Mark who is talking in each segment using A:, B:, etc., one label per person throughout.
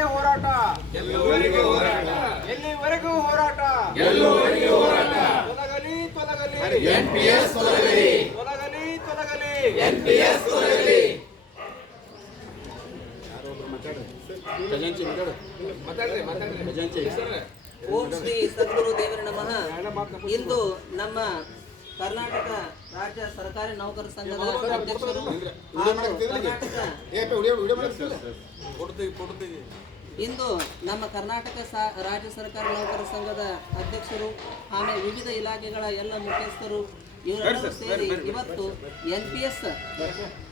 A: ಎಲ್ಲಿಯವರೆಗೆ ಹೋರಾಟ?
B: ಎಲ್ಲಿವರೆಗೆ ಹೋರಾಟ?
A: ಎಲ್ಲಿವರೆಗೂ ಹೋರಾಟ?
B: ಎಲ್ಲಿವರೆಗೆ ಹೋರಾಟ?
A: ತೊಲಗಲಿ ತೊಲಗಲಿ.
B: ಎನ್ಪಿಎಸ್ ತೊಲಗಲಿ.
A: ತೊಲಗಲಿ ತೊಲಗಲಿ.
B: ಎನ್ಪಿಎಸ್ ತೊಲಗಲಿ.
C: ಓಂ ಶ್ರೀ ಸದ್ಗುರು ದೇವರ ನಮಃ. ಇಂದು ನಮ್ಮ ಕರ್ನಾಟಕ ರಾಜ್ಯ ಸರ್ಕಾರಿ ನೌಕರ ಸಂಘದ ಅಧ್ಯಕ್ಷರು ಹಾಗೂ ಕೊಡ್ತೀವಿ. ಇಂದು ನಮ್ಮ ಕರ್ನಾಟಕ ಸಾ- ರಾಜ್ಯ ಸರ್ಕಾರ ನೌಕರ ಸಂಘದ ಅಧ್ಯಕ್ಷರು ಆಮೇಲೆ ವಿವಿಧ ಇಲಾಖೆಗಳ ಎಲ್ಲ ಮುಖ್ಯಸ್ಥರು ಇವರೆಲ್ಲರೂ ಸೇರಿ ಇವತ್ತು ಎನ್ ಪಿ ಎಸ್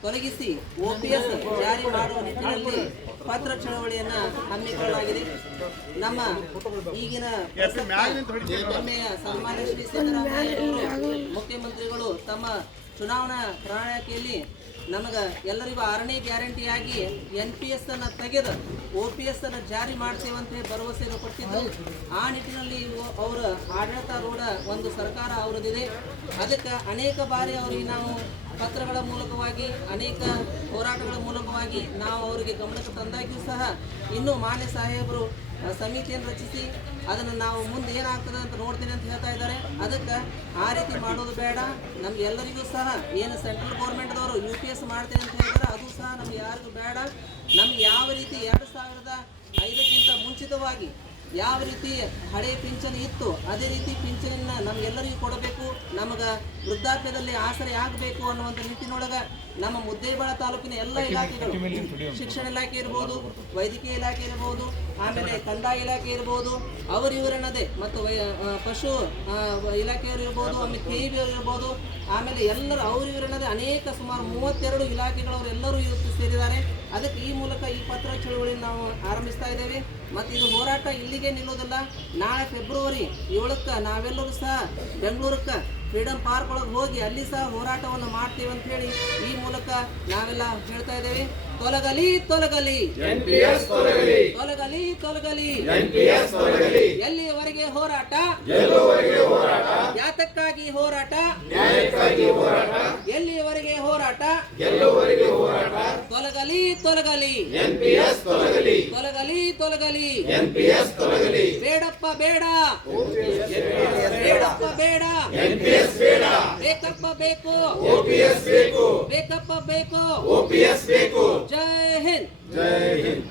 C: ತೊಲಗಿಸಿ ಒ ಪಿ ಎಸ್ ಜಾರಿ ಮಾಡುವ ನಿಟ್ಟಿನಲ್ಲಿ ಪತ್ರ ಚಳವಳಿಯನ್ನ ಹಮ್ಮಿಕೊಳ್ಳಲಾಗಿದೆ. ನಮ್ಮ ಈಗಿನ ಸನ್ಮಾನ್ಯ ಶ್ರೀ ಸಿದ್ದರಾಮಯ್ಯ ಮುಖ್ಯಮಂತ್ರಿಗಳು ತಮ್ಮ ಚುನಾವಣಾ ಪ್ರಣಾಳಿಕೆಯಲ್ಲಿ ನಮಗೆ ಎಲ್ಲರಿಗೂ ಆರನೇ ಗ್ಯಾರಂಟಿಯಾಗಿ ಎನ್ ಪಿ ಎಸ್ ಅನ್ನು ತೆಗೆದು ಒ ಪಿ ಎಸ್ ಅನ್ನು ಜಾರಿ ಮಾಡ್ತೇವೆ ಅಂತ ಭರವಸೆಯನ್ನು ಕೊಟ್ಟಿದ್ದು. ಆ ನಿಟ್ಟಿನಲ್ಲಿ ಅವರ ಆಡಳಿತಾರೂಢ ಒಂದು ಸರ್ಕಾರ ಅವರದಿದೆ ಅದಕ್ಕೆ ಅನೇಕ ಬಾರಿ ಅವರಿಗೆ ನಾವು ಪತ್ರಗಳ ಮೂಲಕವಾಗಿ, ಅನೇಕ ಹೋರಾಟಗಳ ಮೂಲಕವಾಗಿ ನಾವು ಅವರಿಗೆ ಗಮನಕ್ಕೆ ತಂದಾಗ್ಯೂ ಸಹ ಇನ್ನೂ ಮಾನ್ಯ ಸಾಹೇಬರು ಸಮಿತಿಯನ್ನು ರಚಿಸಿ ಅದನ್ನು ನಾವು ಮುಂದೆ ಏನಾಗ್ತದೆ ಅಂತ ನೋಡ್ತೀನಿ ಅಂತ ಹೇಳ್ತಾ ಇದ್ದಾರೆ. ಅದಕ್ಕೆ ಆ ರೀತಿ ಮಾಡೋದು ಬೇಡ. ನಮ್ಗೆಲ್ಲರಿಗೂ ಸಹ ಏನು ಸೆಂಟ್ರಲ್ ಗೌರ್ಮೆಂಟ್ದವರು ಯು ಪಿ ಎಸ್ ಮಾಡ್ತೀನಿ ಅಂತ ಹೇಳಿದ್ರೆ ಅದು ಸಹ ನಮ್ಗೆ ಯಾರಿಗೂ ಬೇಡ. ನಮ್ಗೆ ಯಾವ ರೀತಿ ಎರಡು ಸಾವಿರದ ಐದಕ್ಕಿಂತ ಮುಂಚಿತವಾಗಿ ಯಾವ ರೀತಿ ಹಳೆ ಪಿಂಚಣಿ ಇತ್ತು, ಅದೇ ರೀತಿ ಪಿಂಚಣಿಯನ್ನು ನಮ್ಗೆಲ್ಲರಿಗೂ ಕೊಡಬೇಕು. ನಮಗೆ ವೃದ್ಧಾಪ್ಯದಲ್ಲಿ ಆಸರೆ ಆಗಬೇಕು ಅನ್ನುವಂಥ ನಿಟ್ಟಿನೊಳಗೆ ನಮ್ಮ ಮುದ್ದೇಬಾಳ ತಾಲೂಕಿನ ಎಲ್ಲ ಇಲಾಖೆಗಳು ಶಿಕ್ಷಣ ಇಲಾಖೆ ಇರ್ಬೋದು ವೈದ್ಯಕೀಯ ಇಲಾಖೆ ಇರ್ಬೋದು ಆಮೇಲೆ ಕಂದಾಯ ಇಲಾಖೆ ಇರ್ಬೋದು ಅವರು ಇವರನ್ನದೇ ಮತ್ತು ವೈ ಪಶು ಇಲಾಖೆಯವರು ಇರ್ಬೋದು ಆಮೇಲೆ ಕೆ ಅವರು ಇರ್ಬೋದು ಆಮೇಲೆ ಎಲ್ಲರೂ ಅವರು ಇವರನ್ನದೇ ಅನೇಕ ಸುಮಾರು ಮೂವತ್ತೆರಡು ಇಲಾಖೆಗಳವರು ಎಲ್ಲರೂ ಇವತ್ತು ಸೇರಿದ್ದಾರೆ. ಅದಕ್ಕೆ ಈ ಮೂಲಕ ಈ ಪತ್ರ ಚಳುವಳಿ ನಾವು ಆರಂಭಿಸ್ತಾ ಇದ್ದೇವೆ. ಮತ್ತು ಇದು ಹೋರಾಟ ಇಲ್ಲಿಗೆ ನಿಲ್ಲೋದಲ್ಲ ನಾಳೆ ಫೆಬ್ರವರಿ ಏಳಕ್ಕೆ ನಾವೆಲ್ಲರೂ ಸಹ ಬೆಂಗಳೂರಕ್ಕೆ ಫ್ರೀಡಮ್ ಪಾರ್ಕ್ ಒಳಗೆ ಹೋಗಿ ಅಲ್ಲಿ ಸಹ ಹೋರಾಟವನ್ನು ಮಾಡ್ತೀವಿ ಅಂತ ಹೇಳಿ ಈ ಮೂಲಕ ನಾವೆಲ್ಲ ಹೇಳ್ತಾ ಇದ್ದೇವೆ. ತೊಲಗಲಿ ತೊಲಗಲಿ.
B: ತೊಲಗಲಿ.
C: ತೊಲಗಲಿ ಎಲ್ಲಿಯವರೆಗೆ ಹೋರಾಟ?
B: ಜಾತಕ್ಕಾಗಿ ಹೋರಾಟ?
C: ಯಾತಕ್ಕಾಗಿ ಹೋರಾಟ? ಎಲ್ಲಿಯವರೆಗೆ ಹೋರಾಟ?
B: ಎಲ್ಲುವರೆಗೆ ಹೋರಾಟ?
C: ತೊಲಗಲಿ ತೊಲಗಲಿ.
B: ತೊಲಗಲಿ. ತೊಲಗಲಿ
C: ಬೇಡಪ್ಪ ಬೇಡ. ಬೇಡಪ್ಪ ಬೇಡ.
B: ಎನ್ಪಿಎಸ್ ಬೇಡ.
C: ಬೇಕಪ್ಪ ಬೇಕು.
B: ಓಪಿಎಸ್ ಬೇಕು.
C: ಬೇಕಪ್ಪ ಬೇಕು.
B: ಓಪಿಎಸ್ ಬೇಕು.
C: ಜೈ ಹಿಂದ್.
B: ಜೈ ಹಿಂದ್.